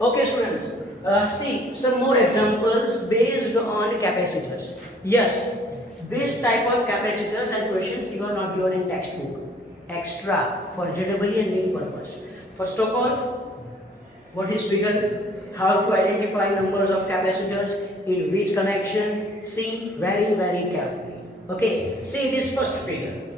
Okay, students. See some more examples based on capacitors. Yes, this type of capacitors and questions you are not given in textbook. Extra for JEE and NEET purpose. First of all, what is figure? How to identify numbers of capacitors in which connection? See very carefully. Okay, see this first figure.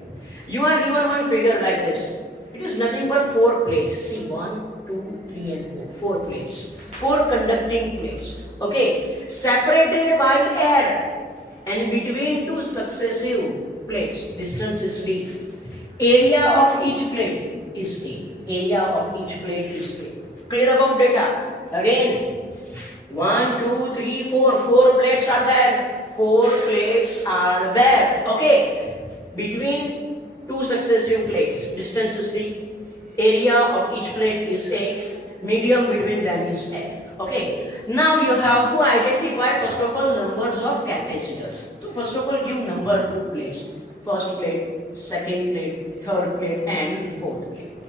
You are given one figure like this. It is nothing but 4 plates. See 1, 2, 3 and 4. 4 plates. 4 conducting plates. Okay, separated by air, and between two successive plates, distance is d. Area of each plate is a. Area of each plate is a. Clear about data? Again, 1, 2, 3, 4. 4 plates are there. 4 plates are there. Okay, between two successive plates, distance is d. Area of each plate is a. Medium between them is a. Okay, now you have to identify first of all numbers of capacitors. So first of all give number to plates. First plate, second plate, third plate and fourth plate.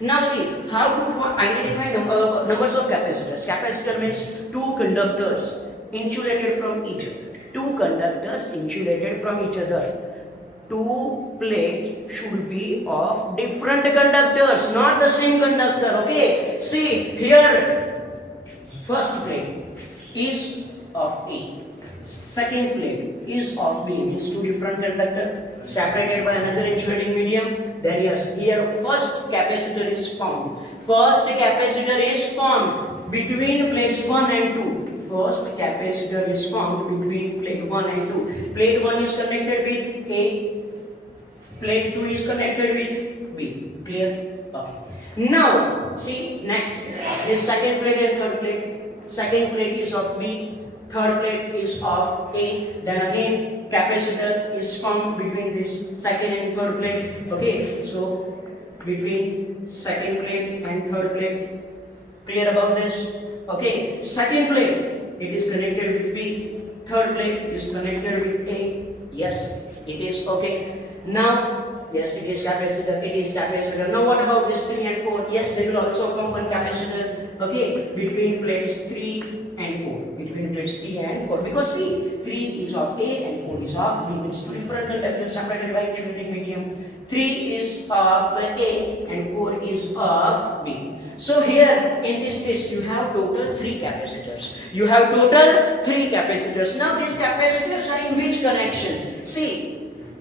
Now see how to identify numbers of capacitors. Capacitor means two conductors insulated from each other. Two conductors insulated from each other. Two plates should be of different conductors, not the same conductor. Okay, see here, first plate is of A, second plate is of B, means two different conductors separated by another insulating medium. Then yes, here first capacitor is formed. First capacitor is formed between plates 1 and 2. First capacitor is formed between plate 1 and 2. Plate 1 is connected with A. Plate 2 is connected with B. Clear? Okay. Now, see next. This second plate and third plate. Second plate is of B. Third plate is of A. Then again, capacitor is formed between this second and third plate. Okay. So between second plate and third plate. Clear about this? Okay. Second plate, it is connected with B. Third plate is connected with A. Yes, it is okay. Now, yes, it is capacitor, it is capacitor. Now what about this 3 and 4? Yes, they will also form one capacitor, okay, between plates 3 and 4. Between plates 3 and 4. Because see, 3 is of A and 4 is of B, means two different conductors separated by insulating medium. 3 is of A and 4 is of B. So here, in this case, you have total 3 capacitors. You have total 3 capacitors. Now these capacitors are in which connection? See,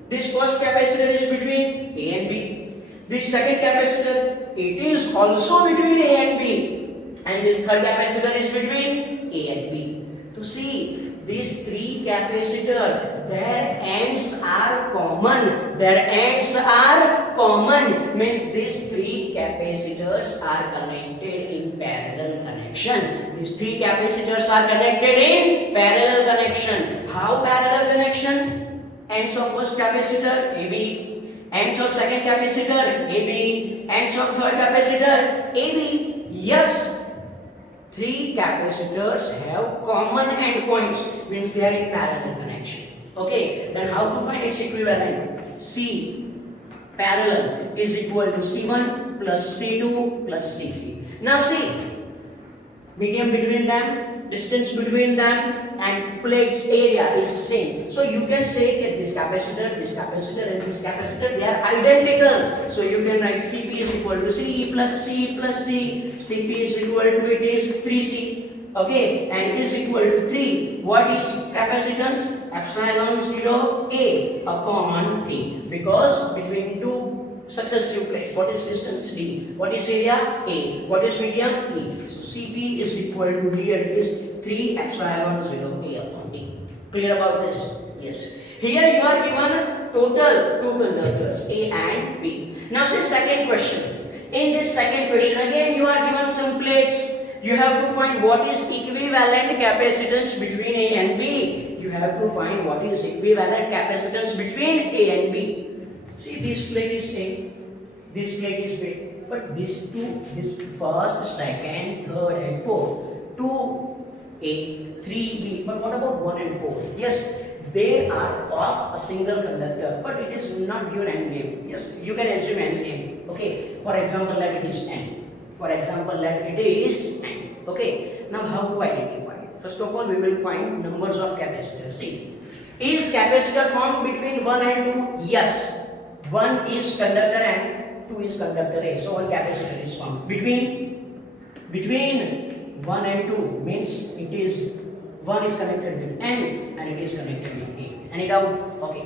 this first capacitor is between A and B. This second capacitor, it is also between A and B. And this third capacitor is between A and B. To see, these 3 capacitors, their ends are common. Their ends are common. Means these 3 capacitors are connected in parallel connection. These 3 capacitors are connected in parallel connection. How parallel connection? Ends of first capacitor AB, ends of second capacitor AB, ends of third capacitor AB. Yes, 3 capacitors have common endpoints, means they are in parallel connection. Okay, then how to find its equivalent? C parallel is equal to C1 plus C2 plus C3. Now see, medium between them, distance between them, and plates area is the same. So you can say that this capacitor and this capacitor, they are identical. So you can write Cp is equal to C plus C plus C. Cp is equal to, it is 3C. Okay, and it is equal to 3. What is capacitance? Epsilon 0 A upon D. Because between two successive plates, what is distance? D. What is area? A. What is medium? E. So Cp is equal to, here it is 3 epsilon 0 A upon D. Clear about this? Yes. Here you are given total 2 conductors A and B. Now say second question. In this second question again you are given some plates. You have to find what is equivalent capacitance between A and B. You have to find what is equivalent capacitance between A and B. See, this plate is A, this plate is B. But these two, this first, second, third and fourth, 2A, 3B, but what about 1 and 4? Yes, they are of a single conductor, but it is not given any name. Yes, you can assume any name. Okay, for example, like it is N. For example, that it is and. Okay. Now how to identify? First of all, we will find numbers of capacitors. See, is capacitor formed between 1 and 2? Yes. 1 is conductor and 2 is conductor A. So one capacitor is formed. Between 1 and 2 means it is 1 is connected with N and it is connected with A. Any doubt? Okay.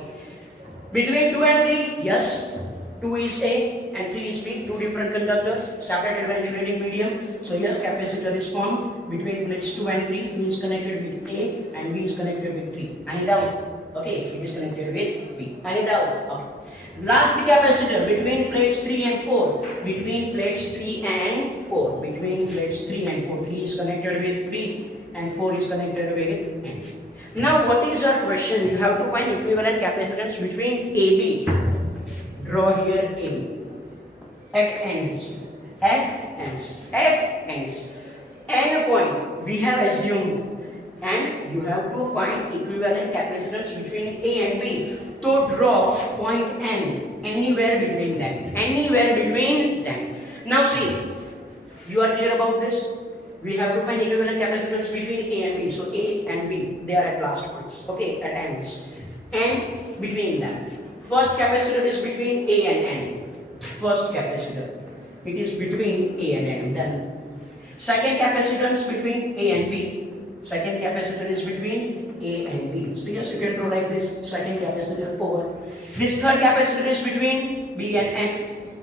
Between 2 and 3, yes. 2 is A and 3 is B, two different conductors separated by insulating medium. So yes, capacitor is formed between plates 2 and 3. 2 is connected with A and B is connected with 3. Any doubt? Okay, it is connected with B. Any doubt? Okay. Last capacitor between plates 3 and 4. Between plates 3 and 4. Between plates 3 and 4. 3 is connected with B and 4 is connected with N. Now what is your question? You have to find equivalent capacitance between AB. Draw here AB. At ends. At ends. At ends. N point we have assumed. And you have to find equivalent capacitance between A and B. To draw point N anywhere between them. Anywhere between them. Now see, you are clear about this? We have to find equivalent capacitance between A and B. So A and B, they are at last points. Okay, at ends. And between them. First capacitor is between A and N. First capacitor. It is between A and N. Then second capacitance between A and B. Second capacitor is between A and B. So yes, you can draw like this. Second capacitor over. This third capacitor is between B and N.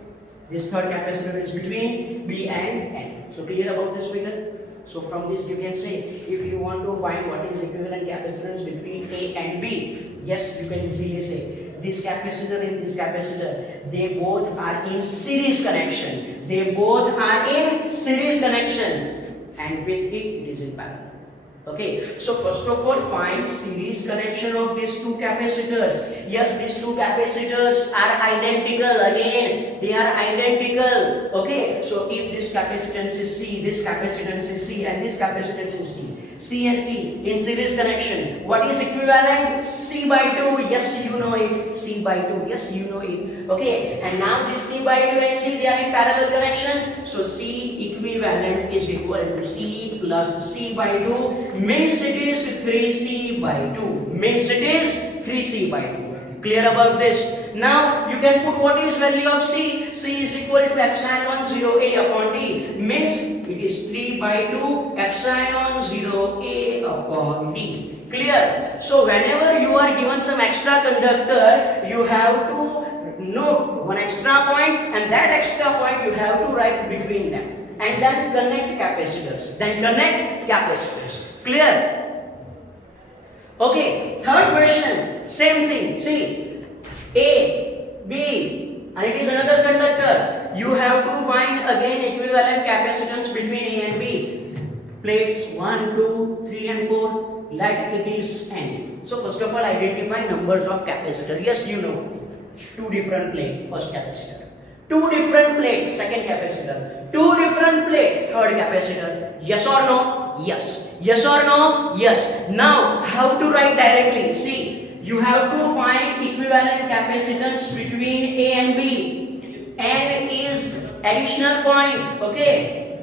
This third capacitor is between B and N. So clear about this figure? So from this you can say, if you want to find what is equivalent capacitance between A and B, yes, you can easily say, this capacitor and this capacitor, they both are in series connection. They both are in series connection. And with it is in parallel. Okay, so first of all, find series connection of these two capacitors. Yes, these two capacitors are identical. Again, they are identical. Okay, so if this capacitance is C, this capacitance is C, and this capacitance is C, C and C in series connection. What is equivalent? C by 2. Yes, you know it. C by 2. Yes, you know it. Okay, and now this C by 2 and C, they are in parallel connection. So C equivalent is equal to C plus C by 2. Means it is 3C by 2. Means it is 3C by 2. Clear about this? Now you can put what is value of C. C is equal to epsilon 0 A upon D. Means it is 3 by 2 epsilon 0 A upon D. Clear? So whenever you are given some extra conductor, you have to note one extra point, and that extra point you have to write between them. And then connect capacitors. Then connect capacitors. Clear? Okay, third question, same thing. See, A, B, and it is another conductor. You have to find again equivalent capacitance between A and B. Plates 1, 2, 3 and 4, let it is N. So first of all, identify numbers of capacitor. Yes, you know, two different plates, first capacitor. Two different plates, second capacitor. Two different plates, third capacitor. Yes or no? Yes. Yes or no? Yes. Now, how to write directly? See, you have to find equivalent capacitance between A and B. N is additional point. Okay?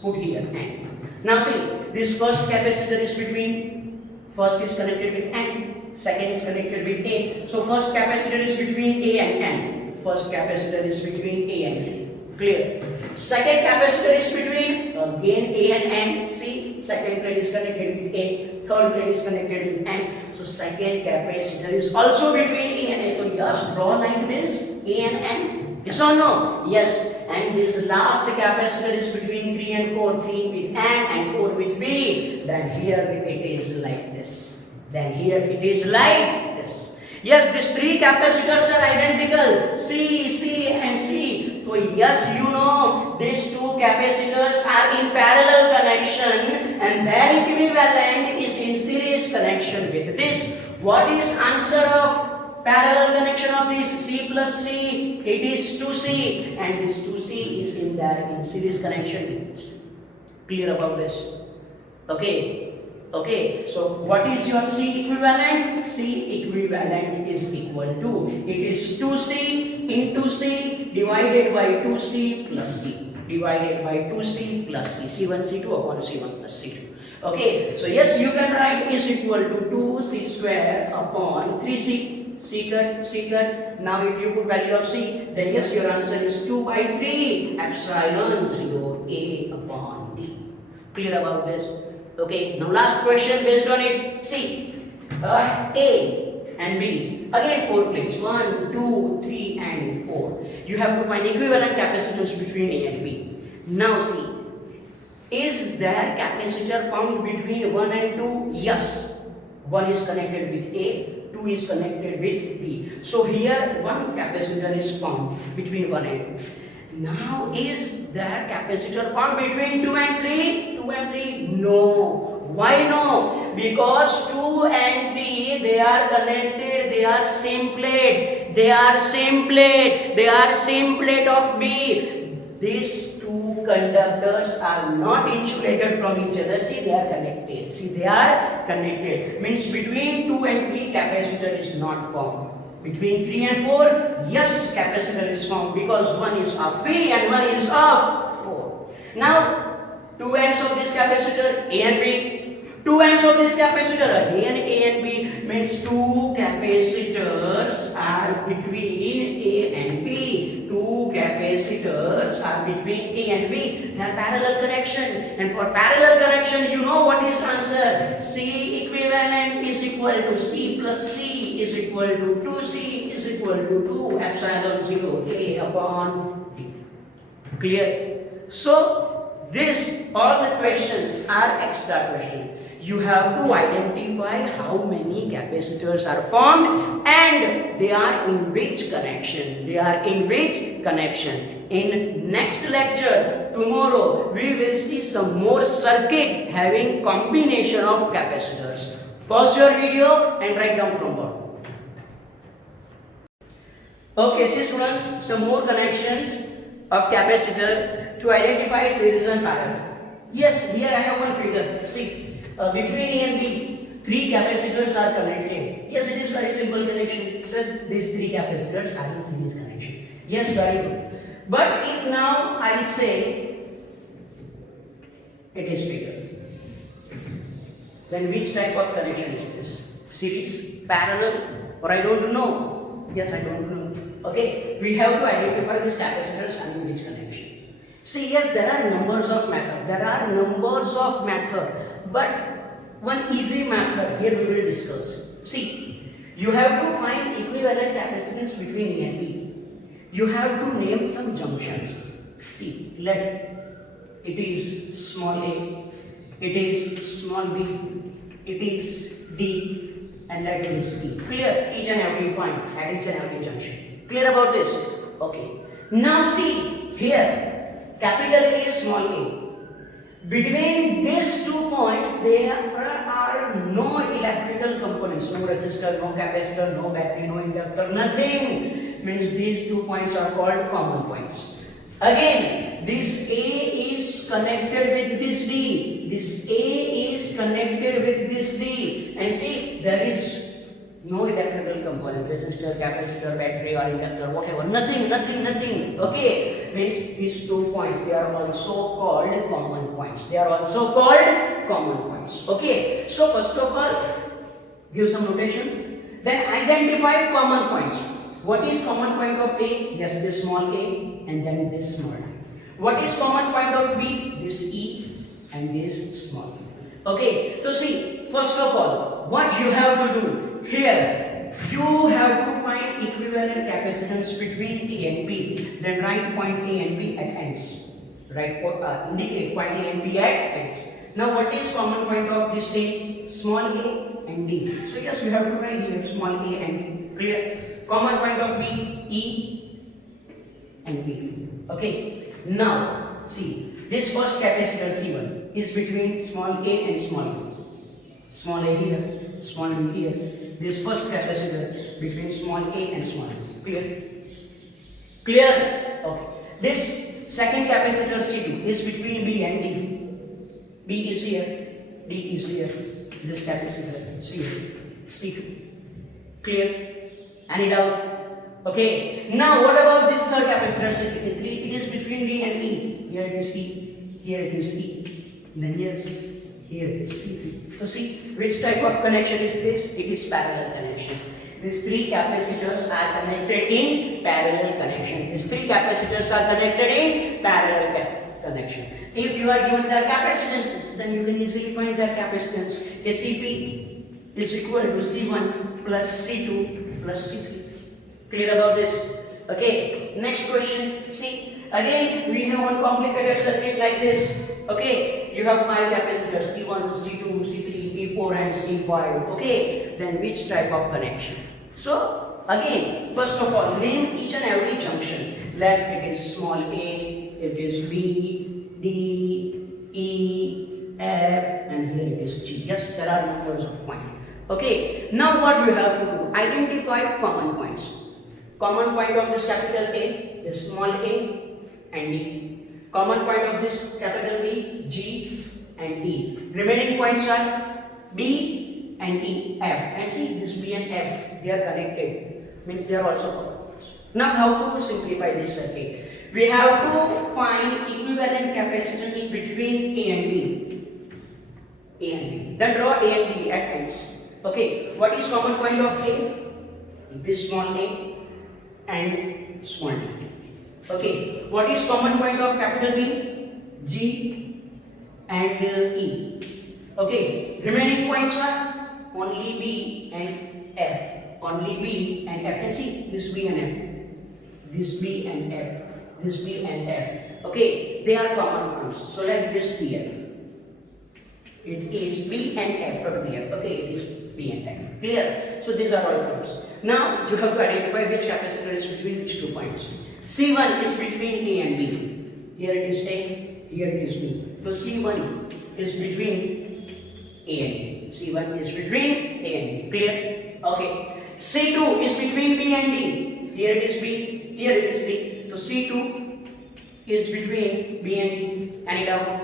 Put here N. Now see, this first capacitor is between, first is connected with N, second is connected with A. So first capacitor is between A and N. First capacitor is between A and N. Clear? Second capacitor is between again A and N. See, second plate is connected with A, third plate is connected with N. So second capacitor is also between A and N. So just draw like this, A and N. Yes or no? Yes. And this last capacitor is between 3 and 4, 3 with N and 4 with B. Then here it is like this. Then here it is like this. Yes, these three capacitors are identical, C, C and C. So yes, you know, these two capacitors are in parallel connection and their equivalent is in series connection with this. What is answer of parallel connection of this? C plus C, it is 2C, and this 2C is in series connection with this. Clear about this? Okay. Okay, so what is your C equivalent? C equivalent is equal to, it is 2C into C divided by 2C plus C. divided by 2C plus C. C1, C2 upon C1 plus C2. Okay, so yes, you can write is equal to 2C square upon 3C. C cut. Now if you put value of C, then yes, your answer is 2 by 3 epsilon 0 A upon D. Clear about this? Okay, now last question based on it. See, A and B. Again 4 plates. 1, 2, 3 and 4. You have to find equivalent capacitance between A and B. Now see, is there capacitor found between 1 and 2? Yes. 1 is connected with A, 2 is connected with B. So here one capacitor is found between 1 and 2. Now is there capacitor found between 2 and 3? 2 and 3? No. Why no? Because 2 and 3 they are connected, they are same plate. They are same plate. They are same plate of B. These two conductors are not insulated from each other. See, they are connected. See, they are connected. Means between 2 and 3 capacitor is not formed. Between 3 and 4, yes, capacitor is formed because one is of B and one is of 4. Now, two ends of this capacitor, A and B. Two ends of this capacitor, again A and B, means two capacitors are between A and B. Two capacitors are between A and B. They are parallel connection. And for parallel connection, you know what is answer. C equivalent is equal to C plus C is equal to 2C is equal to 2 epsilon 0 A upon D. Clear? So, all the questions are extra questions. You have to identify how many capacitors are formed and they are in which connection. They are in which connection. In next lecture, tomorrow, we will see some more circuit having combination of capacitors. Pause your video and write down from bottom. Okay, see students, some more connections of capacitor to identify series and parallel. Yes, here I have one figure. See. Between A and B, 3 capacitors are connected. Yes, it is very simple connection. So these 3 capacitors are in series connection. Yes, very good. But if now I say it is figure, then which type of connection is this? Series, parallel, or I don't know? Yes, I don't know. Okay, we have to identify these capacitors and in which connection. See, yes, there are numbers of method. But one easy method here we will discuss. See, you have to find equivalent capacitance between A and B. You have to name some junctions. See, let it is small a, it is small b, it is D, and let it is E. Clear? Each and every point at each and every junction. Clear about this? Okay. Now see, here, capital A, small a. Between these 2 points, there are no electrical components, no resistor, no capacitor, no battery, no inductor, nothing. Means these 2 points are called common points. Again, this A is connected with this D. This A is connected with this D. And see, there is no electrical component, resistor, capacitor, battery or inductor, whatever, nothing. Okay, means these 2 points, they are also called common points. Okay, so first of all, give some notation. Then identify common points. What is common point of A? Yes, this small a and then this small a. What is common point of B? This E and this small e. Okay, so see, first of all, what you have to do? Here, you have to find equivalent capacitance between A and B. Then write point A and B at ends. Indicate point A and B at ends. Now, what is common point of this A? Small a and D. So yes, you have to write here small a and D. Clear? Common point of B, E and B. Okay. Now, see, this first capacitor C1 is between small a and small b. Small a here, small b here. This first capacitor between small a and small b. Clear? Clear? Okay. This second capacitor C2 is between B and D. B is here, D is here. This capacitor C2. Clear? Any doubt? Okay. Now what about this third capacitor C3? It is between D and E. here it is E, here it is E, then yes, here it is C3. So see, which type of connection is this? It is parallel connection. These three capacitors are connected in parallel connection. These three capacitors are connected in parallel connection. If you are given their capacitances, then you can easily find their capacitance. Cp is equal to C1 plus C2 plus C3. Clear about this? Okay, next question. See, again we have one complicated circuit like this. Okay, you have 5 capacitors, C1, C2, C3, C4 and C5. Okay, then which type of connection? So, again, first of all, name each and every junction. Left it is small a, it is B, D, E, F and here it is G. Yes, there are numbers of points. Okay, now what you have to do? Identify common points. Common point of this capital A is small a and D. Common point of this capital B, G and E. Remaining points are B and E, F. And see, this B and F, they are connected. Means they are also common points. Now how to simplify this circuit? We have to find equivalent capacitance between A and B. A and B. Then draw A and B at ends. Okay, what is common point of A? This small a and small d. Okay, what is common point of capital B? G and E. Okay, remaining points are only B and F. Only B and F. And see, this B and F. This B and F. This B and F. Okay, they are common points. So let this be F. It is B and F, not B F. Okay, it is B and F. Clear? So these are all points. Now you have to identify which capacitor is between which 2 points. C1 is between A and B. Here it is A, here it is B. So C1 is between A and B. C1 is between A and B. Clear? Okay. C2 is between B and D. Here it is B, here it is D. So C2 is between B and D. Any doubt?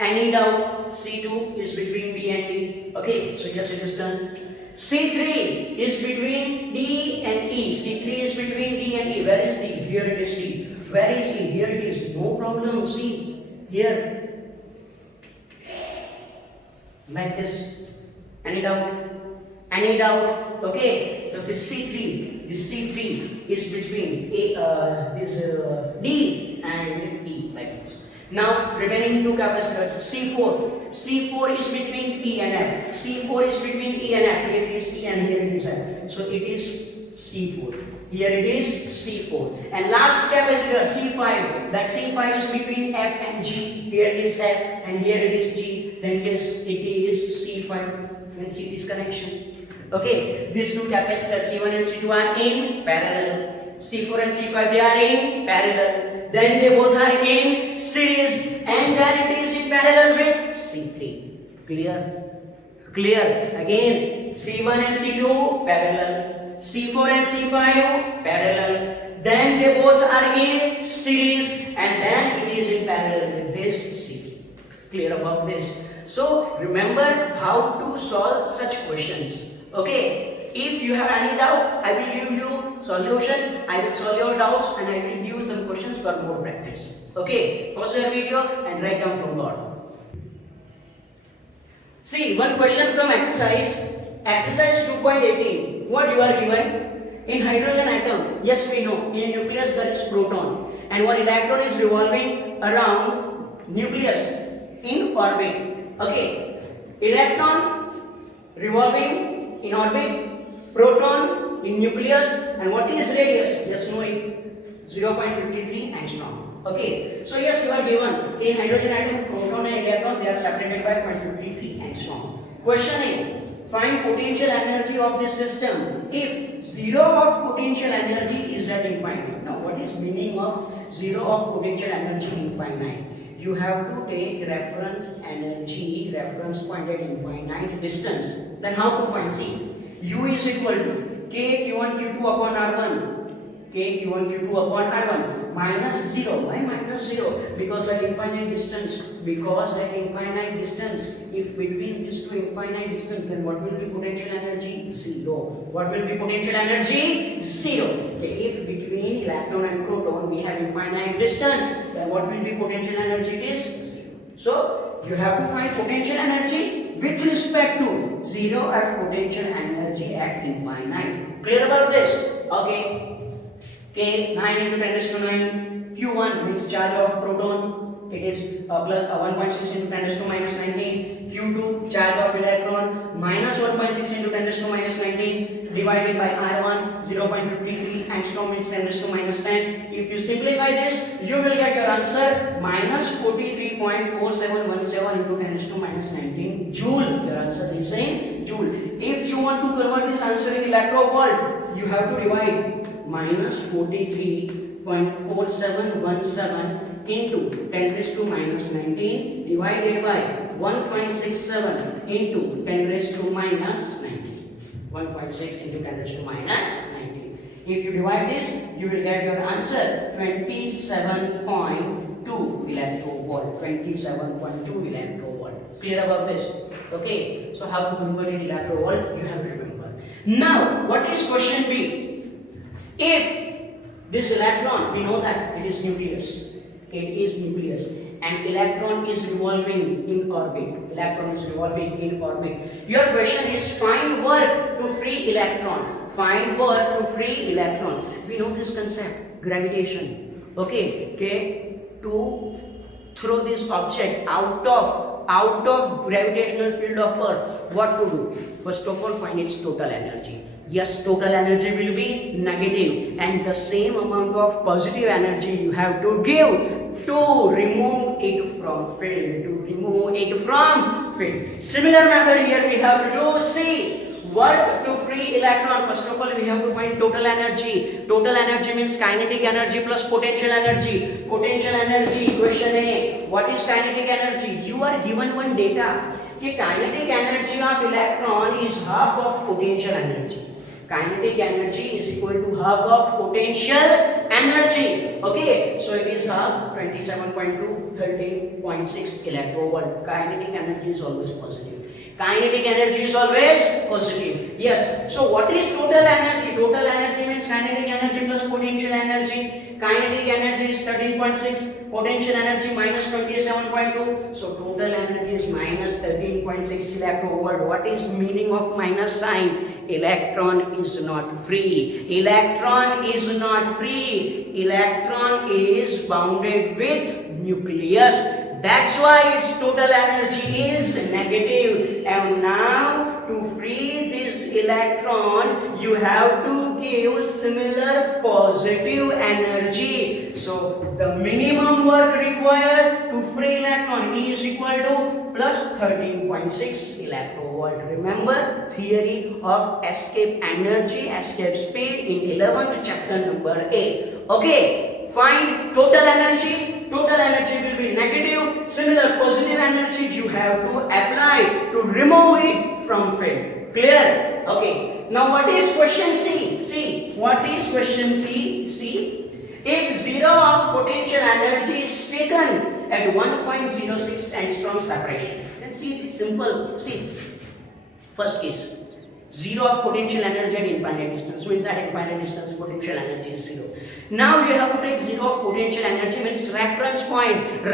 Any doubt? C2 is between B and D. Okay, so yes, it is done. C3 is between D and E. C3 is between D and E. Where is D? Here it is D. Where is E? Here it is. No problem. See, here. Like this. Any doubt? Any doubt? Okay, so this C3 is between D and E, like this. Now remaining 2 capacitors. C4 is between P and F. C4 is between E and F. Here it is E and here it is F. So it is C4. Here it is C4. And last capacitor C5. That C5 is between F and G. Here it is F and here it is G. Then yes, it is C5. Then see this connection. Okay, these 2 capacitors C1 and C2 are in parallel. C4 and C5 they are in parallel. Then they both are in series and then it is in parallel with C3. Clear? Clear? Again, C1 and C2 parallel. C4 and C5 parallel. Then they both are in series and then it is in parallel with this C3. Clear about this? So remember how to solve such questions. Okay, if you have any doubt, I will give you solution, I will solve your doubts and I will give you some questions for more practice. Okay, pause your video and write down from board. See, one question from exercise 2.18. What you are given? In hydrogen atom, yes we know, in nucleus there is proton and one electron is revolving around nucleus in orbit. Okay, electron revolving in orbit, proton in nucleus, and what is radius? Just know it, 0.53 angstrom. Okay, so yes, you are given in hydrogen atom, proton and electron, they are separated by 0.53 angstrom. Question A, find potential energy of this system if zero of potential energy is at infinite. Now, what is meaning of zero of potential energy infinite? You have to take reference energy, reference point at infinite distance. Then how to find? See, U is equal to K Q1 Q2 upon R1. K Q1 Q2 upon R1 minus 0. Why minus 0? zero because at infinite distance. Because at infinite distance, if between these two infinite distance, then what will be potential energy? Zero. What will be potential energy? Zero. Okay, if between electron and proton we have infinite distance, then what will be potential energy? It is zero. So you have to find potential energy with respect to zero as potential energy at infinite. Clear about this? Okay. K 9 into 10 raised to 9. Q1 means charge of proton. It is plus 1.6 into 10 raised to minus 19. Q2 charge of electron minus 1.6 into 10 raised to minus 19 divided by R1 0.53 angstrom means 10 raised to minus 10. If you simplify this, you will get your answer minus 43.4717 into 10 raised to minus 19 joule. Your answer is in joule. If you want to convert this answer in electrovolt, you have to divide minus 43.4717 into 10 raised to minus 19 divided by 1.67 into 10 raised to minus 19. 1.6 into 10 raised to minus 19. If you divide this, you will get your answer 27.2 electrovolt. 27.2 electrovolt. Clear about this? Okay. So how to convert in electrovolt? You have to remember. Now, what is question B? If this electron, we know that it is nucleus. It is nucleus. And electron is revolving in orbit. Electron is revolving in orbit. Your question is find work to free electron. Find work to free electron. We know this concept, gravitation. Okay, to throw this object out of gravitational field of Earth, what to do? First of all, find its total energy. Yes, total energy will be negative, and the same amount of positive energy you have to give to remove it from field. Similar method here we have to do. See, work to free electron. First of all, we have to find total energy. Total energy means kinetic energy plus potential energy. Potential energy, question A. What is kinetic energy? You are given one data. The kinetic energy of electron is half of potential energy. Kinetic energy is equal to half of potential energy. Okay, so it is half 27.2, 13.6 electrovolt. Kinetic energy is always positive. Kinetic energy is always positive. Yes. So what is total energy? Total energy means kinetic energy plus potential energy. Kinetic energy is 13.6. Potential energy minus 27.2. So total energy is minus 13.6 electrovolt. What is meaning of minus sign? Electron is not free. Electron is not free. Electron is bounded with nucleus. That's why its total energy is negative. And now to free this electron, you have to give similar positive energy. So the minimum work required to free electron is equal to plus 13.6 electrovolt. Remember theory of escape energy, escape speed in 11th chapter number 8. Okay. Find total energy. Total energy will be negative. Similar positive energy you have to apply to remove it from field. Clear? Okay. Now what is question C? See, what is question C? See, if zero of potential energy is taken at 1.06 angstrom separation, then see it is simple. See, first case. Zero of potential energy at infinite distance means at infinite distance potential energy is zero. Now you have to take zero of potential energy means reference point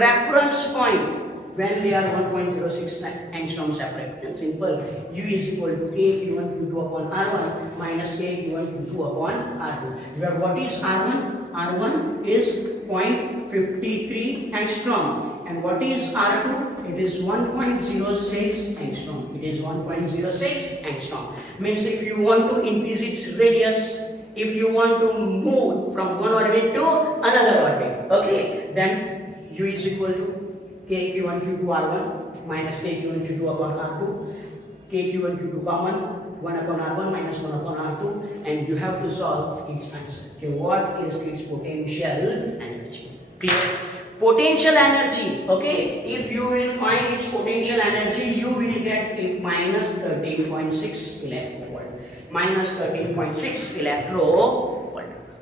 when they are 1.06 angstrom separate. Then simple. U is equal to K Q1 Q2 upon R1 minus K Q1 Q2 upon R2. Where what is R1? R1 is 0.53 angstrom. And what is R2? It is 1.06 angstrom. It is 1.06 angstrom. Means if you want to increase its radius, if you want to move from one orbit to another orbit, okay, then U is equal to K Q1 Q2 R1 minus K Q1 Q2 upon R2. K Q1 Q2 common, 1 upon R1 minus 1 upon R2, and you have to solve its answer. Okay, what is its potential energy? Clear? Potential energy, okay, if you will find its potential energy, you will get it minus 13.6 electrovolt. Minus 13.6 electrovolt.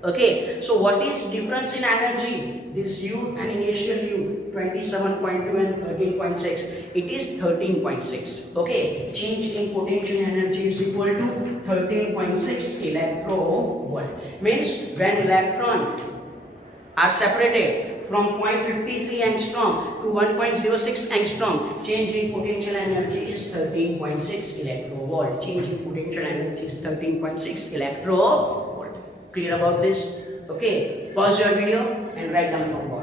Okay, so what is difference in energy? This U and initial U, 27.2 and 13.6. It is 13.6. Okay, change in potential energy is equal to 13.6 electrovolt. Means when electron are separated from 0.53 angstrom to 1.06 angstrom, change in potential energy is 13.6 electrovolt. Change in potential energy is 13.6 electrovolt. Clear about this? Okay, pause your video and write down for